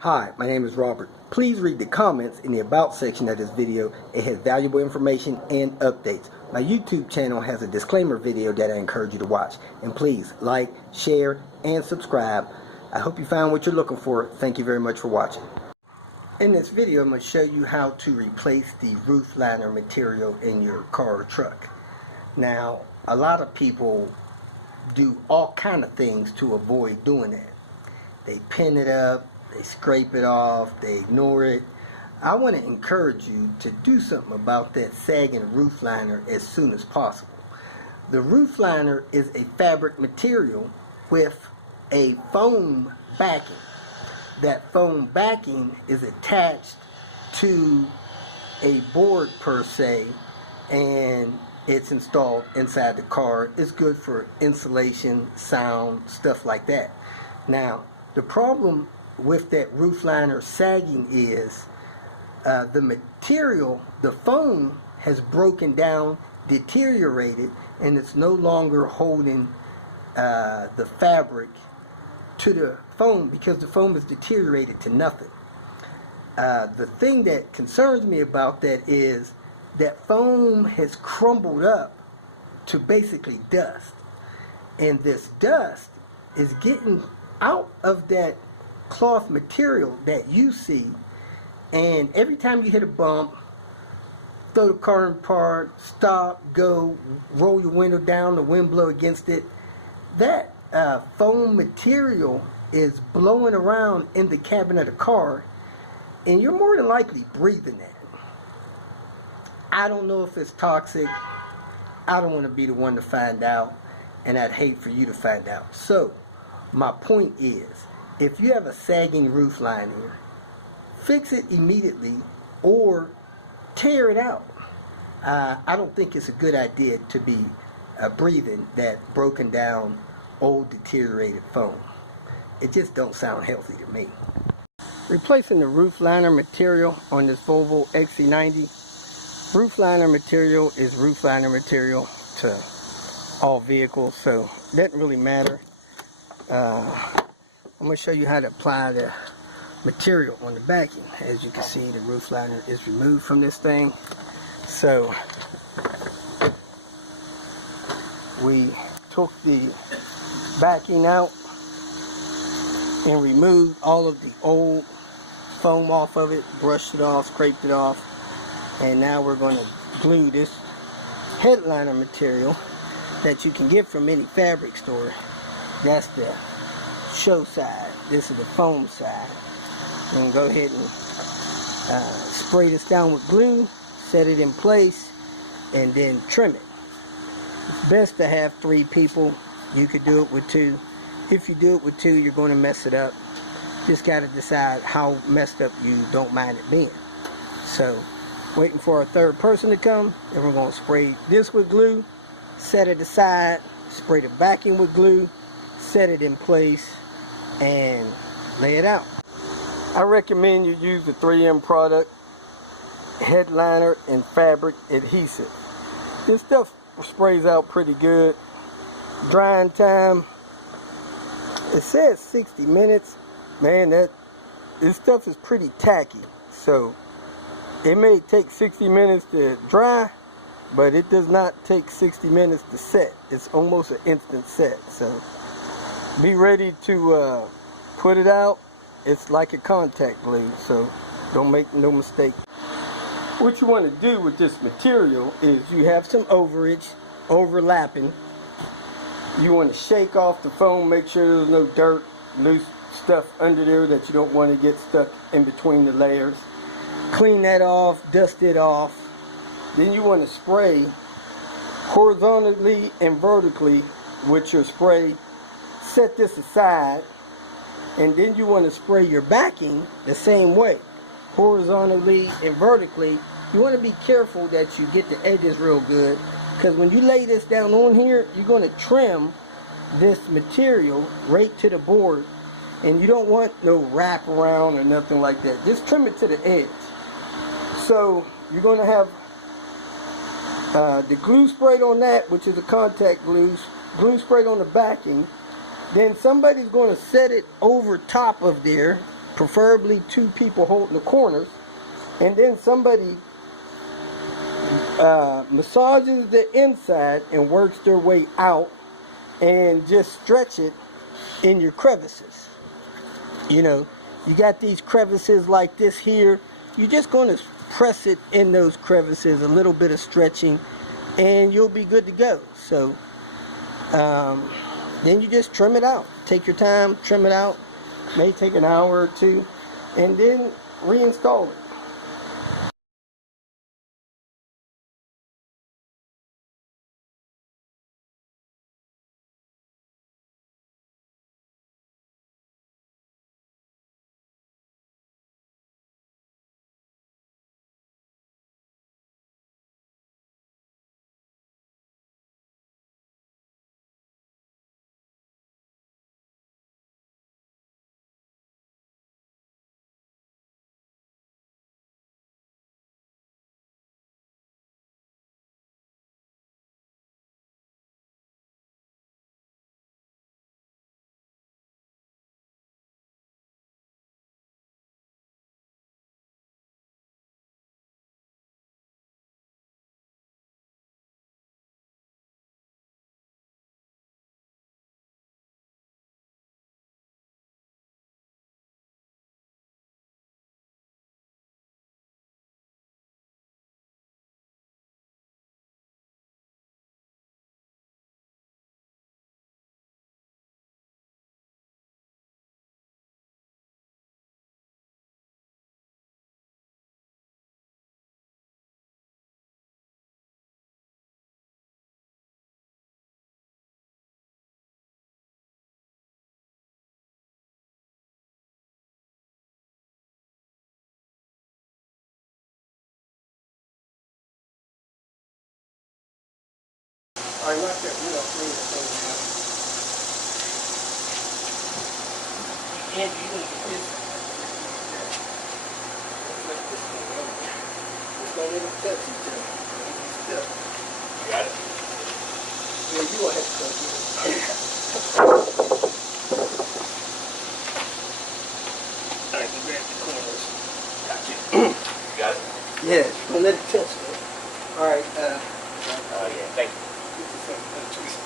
Hi, my name is Robert. Please read the comments in the About section of this video. It has valuable information and updates. My YouTube channel has a disclaimer video that I encourage you to watch. And please like, share, and subscribe. I hope you found what you're looking for. Thank you very much for watching. In this video, I'm going to show you how to replace the roof liner material in your car or truck. Now, a lot of people do all kind of things to avoid doing that. They pin it up, they scrape it off, they ignore it. I want to encourage you to do something about that sagging roof liner as soon as possible. The roof liner is a fabric material with a foam backing. That foam backing is attached to a board per se, and it's installed inside the car. It's good for insulation, sound, stuff like that. Now, the problem with that roof liner sagging is the material, the foam has broken down, deteriorated, and it's no longer holding the fabric to the foam because the foam is deteriorated to nothing. The thing that concerns me about that is that foam has crumbled up to basically dust, and this dust is getting out of that cloth material that you see, and every time you hit a bump, throw the car in park, stop, go, roll your window down, the wind blow against it, that foam material is blowing around in the cabin of the car, and you're more than likely breathing that. I don't know if it's toxic. I don't want to be the one to find out, and I'd hate for you to find out. So my point is, if you have a sagging roof liner, fix it immediately or tear it out. I don't think it's a good idea to be breathing that broken down, old deteriorated foam. It just don't sound healthy to me. Replacing the roof liner material on this Volvo XC90. Roof liner material is roof liner material to all vehicles, so it doesn't really matter. I'm going to show you how to apply the material on the backing. As you can see, the roof liner is removed from this thing. So we took the backing out and removed all of the old foam off of it, brushed it off, scraped it off, and now we're going to glue this headliner material that you can get from any fabric store. That's the show side. This is the foam side. I'm going to go ahead and spray this down with glue, set it in place, and then trim it. It's best to have 3 people. You could do it with 2. If you do it with 2, you're going to mess it up. Just got to decide how messed up you don't mind it being. So, waiting for a 3rd person to come, and we're going to spray this with glue, set it aside, spray the backing with glue, set it in place, and lay it out. I recommend you use the 3M product, headliner and fabric adhesive. This stuff sprays out pretty good. Drying time, it says 60 minutes. Man, this stuff is pretty tacky, so it may take 60 minutes to dry, but it does not take 60 minutes to set. It's almost an instant set, so be ready to put it out. It's like a contact glue, so don't make no mistake. What you want to do with this material is you have some overage, overlapping. You want to shake off the foam, make sure there's no dirt, loose stuff under there that you don't want to get stuck in between the layers. Clean that off, dust it off. Then you want to spray horizontally and vertically with your spray. Set this aside, and then you want to spray your backing the same way, horizontally and vertically. You want to be careful that you get the edges real good, because when you lay this down on here, you're going to trim this material right to the board, and you don't want no wrap around or nothing like that. Just trim it to the edge. So you're going to have the glue sprayed on that, which is a contact glue sprayed on the backing. Then somebody's going to set it over top of there, preferably 2 people holding the corners, and then somebody massages the inside and works their way out and just stretch it in your crevices. You know, you got these crevices like this here, you're just going to press it in those crevices, a little bit of stretching, and you'll be good to go. So then you just trim it out. Take your time, trim it out. May take an hour or 2, and then reinstall it. Alright, knock that wheel off, bring that thing down. And you're going to get this. Let's let this thing over. Just don't let it touch each other. Still. You got it? Yeah, you will have to touch it. Alright, you grab the corners. Gotcha. You got it? Yeah, don't let it touch it. Alright, yeah, thank you.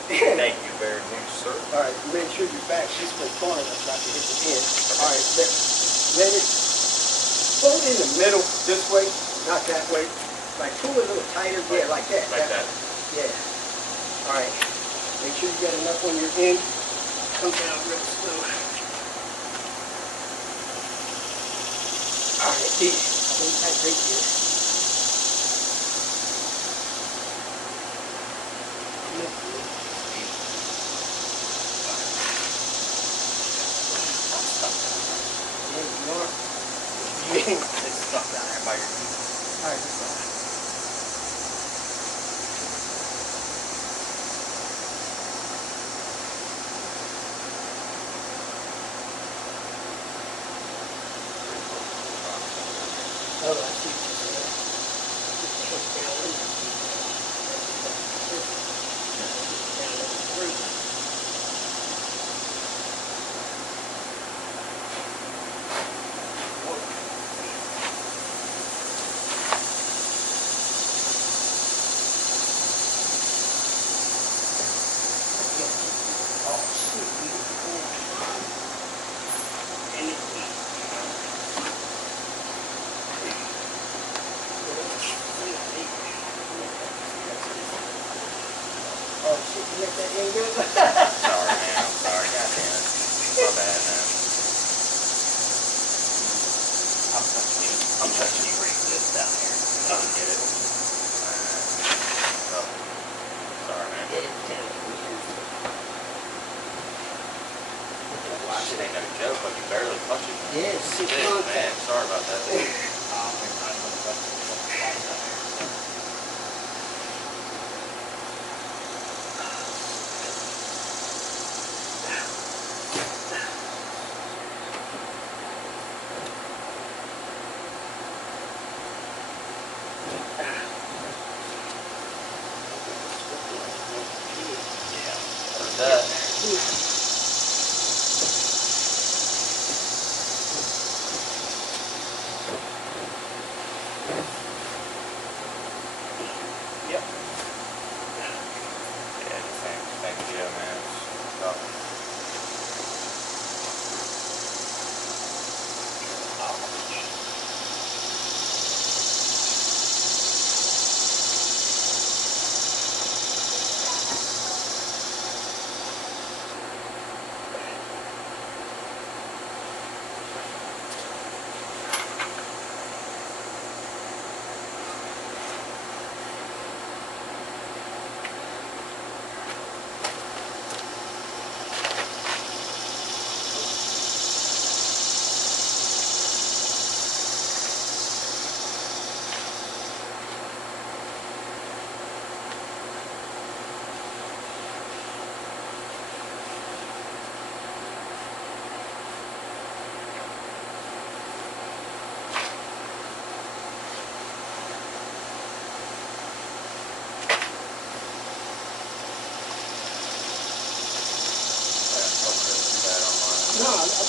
Thank you very much, sir. Alright, make sure your back is far enough so I can hit the end. Alright, let it fold in the middle this way, not that way. Like pull it a little tighter, yeah, like that. Like that. Yeah. Alright, make sure you got enough on your end. Come down real slow. Alright, there. Hold tight right there. It's stuck down there by your feet. Alright, that's fine. Oh, I see what you're saying. Just push down a little. Down a little further. Oh shit, you make that end good? Sorry, man. I'm sorry. Goddamn. My bad, man. I'm touching you right this down here. I can get it. Oh. Sorry, man. Wow, shit ain't no joke, but you barely touch it. Yeah, it's Shit, man. Sorry about that. That. Alright,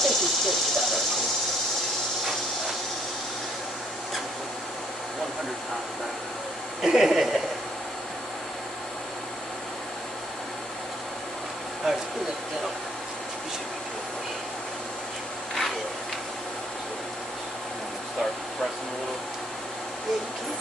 think it's just about okay. 100 times better. Alright, so put that down. We should be good. Yeah. Start pressing a little. Yeah, you can.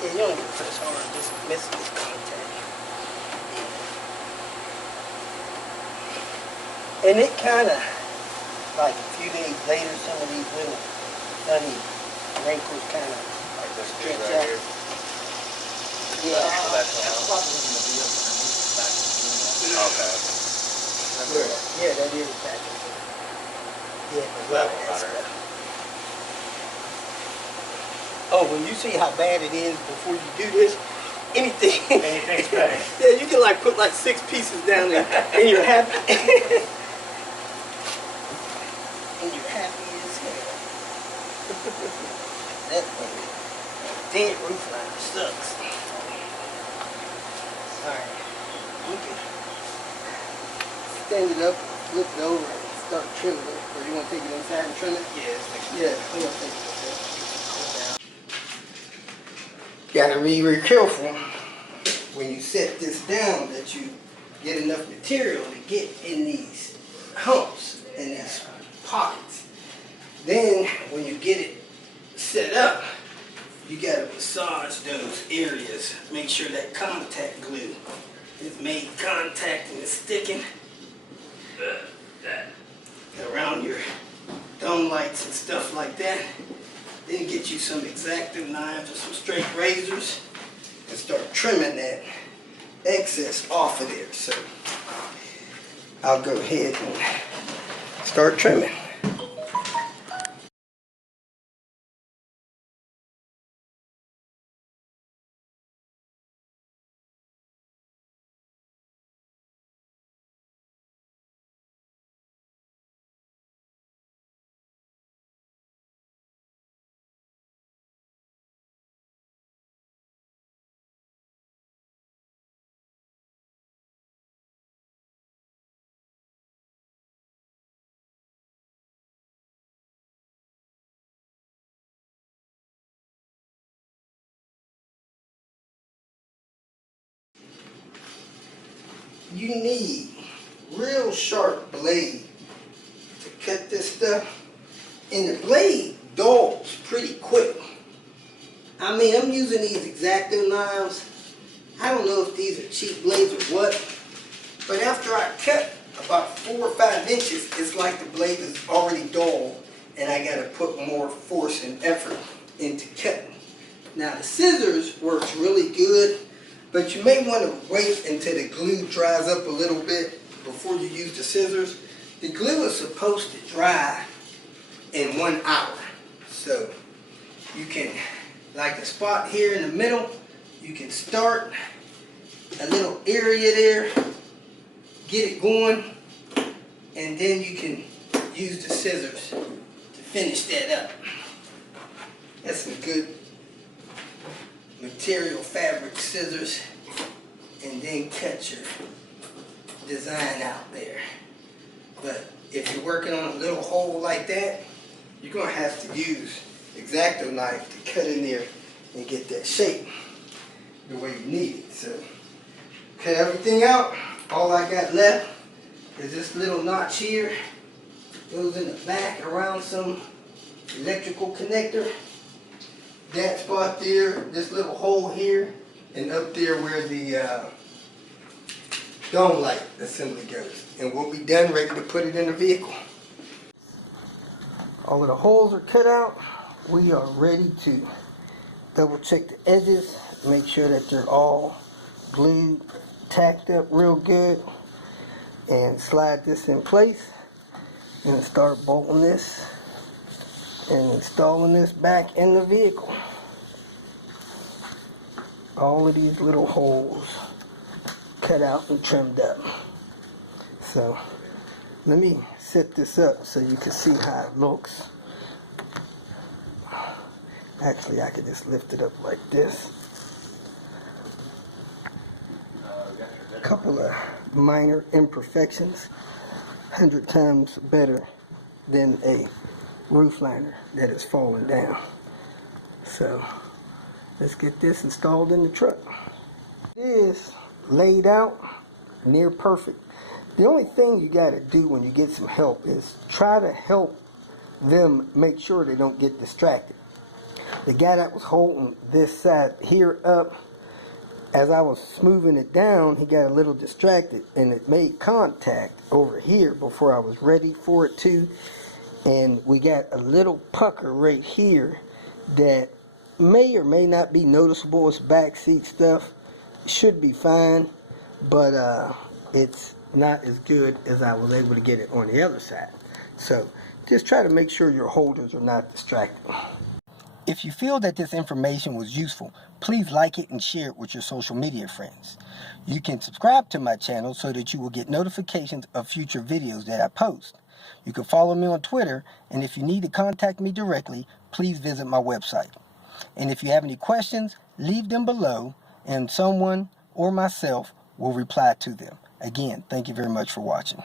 Yeah, you don't get to press hard, just miss this contact. And it kind of, like a few days later, some of these little funny wrinkles kind of Like this piece stretch right out. here. Yeah. So that's probably going to be up underneath the back of the unit. okay. Yeah, that is back in there. Yeah, but That love one that better. stuff. Oh, when you see how bad it is before you do this, anything. Anything's better. Yeah, you can like put like 6 pieces down there and you're happy. And you're happy as hell. That thing, dead roof line sucks. Alright, we can stand it up, flip it over, and start trimming it. Or you want to take it inside and trim it? Yeah, it's like Yeah, I'm going to take it inside. Gotta be very careful when you set this down that you get enough material to get in these humps and these pockets. Then when you get it set up, you gotta massage those areas. Make sure that contact glue is made contact and it's sticking around your dome lights and stuff like that. Then get you some X-Acto knives or some straight razors and start trimming that excess off of there. So I'll go ahead and start trimming. You need real sharp blade to cut this stuff, and the blade dulls pretty quick. I mean, I'm using these X-Acto knives. I don't know if these are cheap blades or what, but after I cut about 4 or 5 inches, it's like the blade is already dull, and I gotta put more force and effort into cutting. Now the scissors works really good, but you may want to wait until the glue dries up a little bit before you use the scissors. The glue is supposed to dry in 1 hour. So you can, like the spot here in the middle, you can start a little area there, get it going, and then you can use the scissors to finish that up. That's some good material fabric scissors, and then cut your design out there. But if you're working on a little hole like that, you're going to have to use X-Acto knife to cut in there and get that shape the way you need it. So cut everything out. All I got left is this little notch here. Goes in the back around some electrical connector. That spot there, this little hole here, and up there where the dome light assembly goes. And we'll be done, ready to put it in the vehicle. All of the holes are cut out. We are ready to double check the edges, make sure that they're all glued, tacked up real good, and slide this in place and start bolting this and installing this back in the vehicle. All of these little holes cut out and trimmed up. So let me set this up so you can see how it looks. Actually, I could just lift it up like this. A couple of minor imperfections, 100 times better than a roof liner that is falling down. So let's get this installed in the truck. It is laid out near perfect. The only thing you got to do when you get some help is try to help them make sure they don't get distracted. The guy that was holding this side here up, as I was smoothing it down, he got a little distracted and it made contact over here before I was ready for it to. And we got a little pucker right here that may or may not be noticeable. It's backseat stuff. It should be fine, but it's not as good as I was able to get it on the other side. So just try to make sure your holders are not distracted. If you feel that this information was useful, please like it and share it with your social media friends. You can subscribe to my channel so that you will get notifications of future videos that I post. You can follow me on Twitter, and if you need to contact me directly, please visit my website. And if you have any questions, leave them below, and someone or myself will reply to them. Again, thank you very much for watching.